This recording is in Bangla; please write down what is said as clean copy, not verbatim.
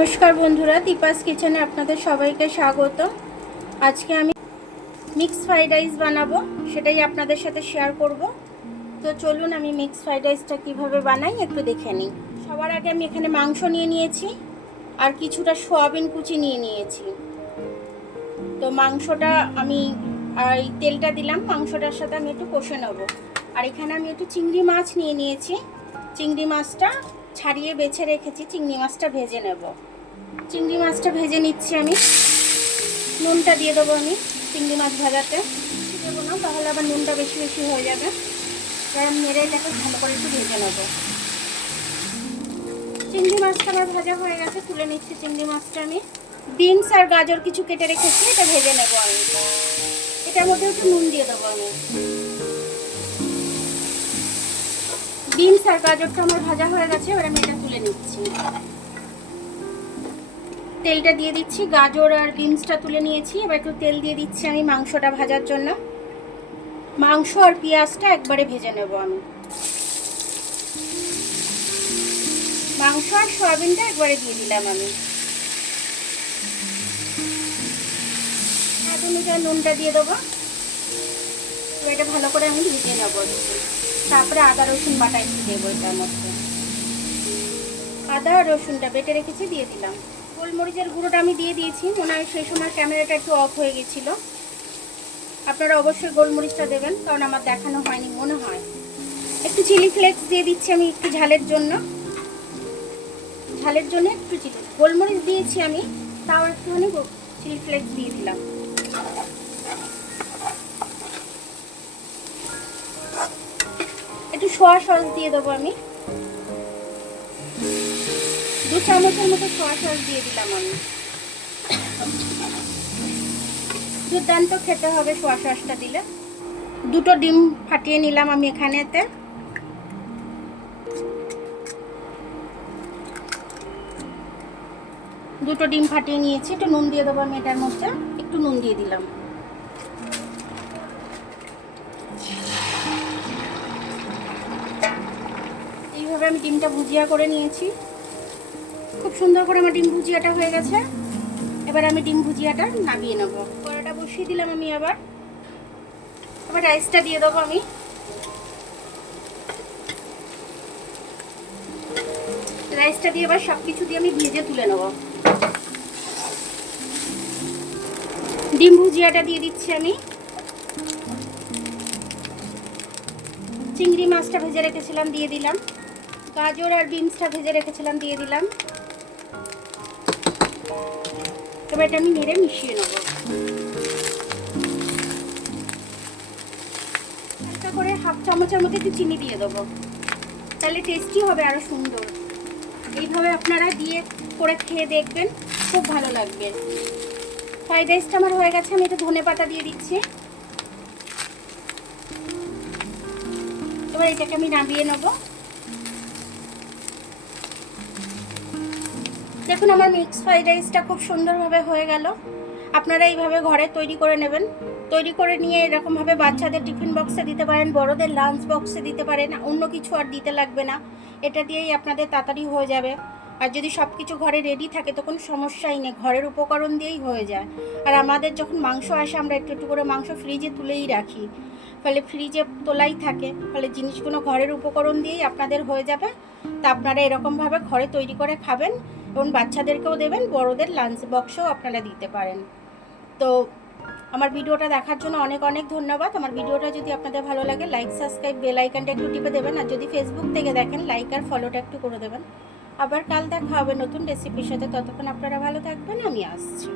নমস্কার বন্ধুরা, দীপাস কিচেনে আপনাদের সবাইকে স্বাগত। আজকে আমি মিক্স ফ্রাইড রাইস বানাবো, সেটাই আপনাদের সাথে শেয়ার করব। তো চলুন আমি মিক্স ফ্রাইড রাইসটা কীভাবে বানাই একটু দেখে নিই। সবার আগে আমি এখানে মাংস নিয়ে নিয়েছি আর কিছুটা সয়াবিন কুচি নিয়ে নিয়েছি। তো মাংসটা আমি আর এই তেলটা দিলাম, মাংসটার সাথে আমি একটু কষে নেব। আর এখানে আমি একটু চিংড়ি মাছ নিয়ে নিয়েছি, চিংড়ি মাছটা ছাড়িয়ে বেছে রেখেছি, চিংড়ি মাছটা ভেজে নেব। চিংড়ি মাছটা ভেজে নিচ্ছি আমি। নুনটা দিয়ে দেবো আমি চিংড়ি মাছ ভাজাতে, দেবো না তাহলে আবার নুনটা বেশি বেশি হয়ে যাবে। তাই আমি নেড়ে এটাকে ভালো করে একটু ভেজে নেব। চিংড়ি মাছটা আমার ভাজা হয়ে গেছে, তুলে নিচ্ছি চিংড়ি মাছটা আমি। বিনস আর গাজর কিছু কেটে রেখেছি, এটা ভেজে নেব আমি। এটার মধ্যে একটু নুন দিয়ে দেবো আমি। বিনস আর গাজরটা আমার ভাজা হয়ে গেছে, এবার আমি এটা তুলে নিচ্ছি। তেলটা দিয়ে দিচ্ছি, গাজর আর বিনসটা তুলে নিয়েছি। এবার একটু তেল দিয়ে দিচ্ছি আমি মাংসটা ভাজার জন্য। মাংস আর পেঁয়াজটা একবারে ভেজে নেব আমি। মাংস আর সয়াবিনটা একবারে দিয়ে দিলাম আমি। স্বাদ অনুযায়ী নুনটা দিয়ে দেবো। এবার এটা ভালো করে আমি ভেজে নেবো। তারপরে আদা রসুন বাটা একটু দেবো এটার মধ্যে। আদা আর রসুনটা বেটে রেখেছি, দিয়ে দিলাম। গোলমরিচের গুঁড়োটা আমি দিয়ে দিয়েছি, মনে হয় সেই সময় ক্যামেরাটা একটু অফ হয়ে গেছিল। আপনারা অবশ্যই গোলমরিচটা দেবেন, কারণ আমার দেখানো হয়নি মনে হয়। একটু চিলি ফ্লেক্স দিয়ে দিচ্ছি আমি একটু ঝালের জন্য। ঝালের জন্য একটু চিলি, গোলমরিচ দিয়েছি আমি, তাও একটুখানি চিলি ফ্লেক্স দিয়ে দিলাম। একটু সোয়া সস দিয়ে দেবো আমি, 2 চামচের মতো সোয়া সস দিয়ে দিলাম আমি। দুর্দান্ত খেতে হবে সোয়া সসটা দিলে। 2টো ডিম ফাটিয়ে নিলাম আমি এখানেতে। দুটো ডিম ফাটিয়ে নিয়েছি। একটু নুন দিয়ে দেবো আমি এটার মধ্যে, একটু নুন দিয়ে দিলাম। এইভাবে আমি ডিমটা ভুজিয়া করে নিয়েছি। খুব সুন্দর করে আমার ডিম ভুজিয়াটা হয়ে গেছে। এবার আমি ডিম ভুজিয়াটা নামিয়ে নেব। কড়াটা বসিয়ে দিলাম আমি। আবার রাইসটা দিয়ে দেবো আমি। রাইসটা দিয়ে এবার সব কিছু দিয়ে আমি ভেজে তুলে নেব। ডিম ভুজিয়াটা দিয়ে দিচ্ছি আমি। চিংড়ি মাছটা ভেজে রেখেছিলাম দিয়ে দিলাম। গাজর আর বিনসটা ভেজে রেখেছিলাম দিয়ে দিলাম। এবার এটা আমি নেড়ে মিশিয়ে নেব। হালকা করে 1/2 চামচের মধ্যে একটু চিনি দিয়ে দেবো, তাহলে টেস্টি হবে আরো সুন্দর। এইভাবে আপনারা দিয়ে করে খেয়ে দেখবেন, খুব ভালো লাগবে। ফ্রাইড রাইসটা আমার হয়ে গেছে, আমি একটু ধনেপাতা দিয়ে দিচ্ছি। এবার এটাকে আমি নামিয়ে নেব। দেখুন আমার মিক্স ফ্রাইড রাইসটা খুব সুন্দরভাবে হয়ে গেল। আপনারা এইভাবে ঘরে তৈরি করে নেবেন। তৈরি করে নিয়ে এরকমভাবে বাচ্চাদের টিফিন বক্সে দিতে পারেন, বড়দের লাঞ্চ বক্সে দিতে পারেন। অন্য কিছু আর দিতে লাগবে না, এটা দিয়েই আপনাদের তাড়াতাড়ি হয়ে যাবে। আর যদি সব কিছু ঘরে রেডি থাকে তো কোনো সমস্যাই নেই, ঘরের উপকরণ দিয়েই হয়ে যায়। আর আমাদের যখন মাংস আসে আমরা একটু একটু করে মাংস ফ্রিজে তুলেই রাখি, ফলে ফ্রিজে তোলাই থাকে, ফলে জিনিসগুলো ঘরের উপকরণ দিয়েই আপনাদের হয়ে যাবে। তা আপনারা এরকমভাবে ঘরে তৈরি করে খাবেন এবং বাচ্চাদেরকেও দেবেন, বড়দের লাঞ্চ বক্সেও আপনারা দিতে পারেন। তো আমার ভিডিওটা দেখার জন্য অনেক অনেক ধন্যবাদ। আমার ভিডিওটা যদি আপনাদের ভালো লাগে লাইক, সাবস্ক্রাইব, বেল আইকনটা একটু টিপে দেবেন। আর যদি ফেসবুক থেকে দেখেন লাইক আর ফলোটা একটু করে দেবেন। আবার কাল দেখা হবে নতুন রেসিপির সাথে। ততক্ষণ আপনারা ভালো থাকবেন, আমি আসছি।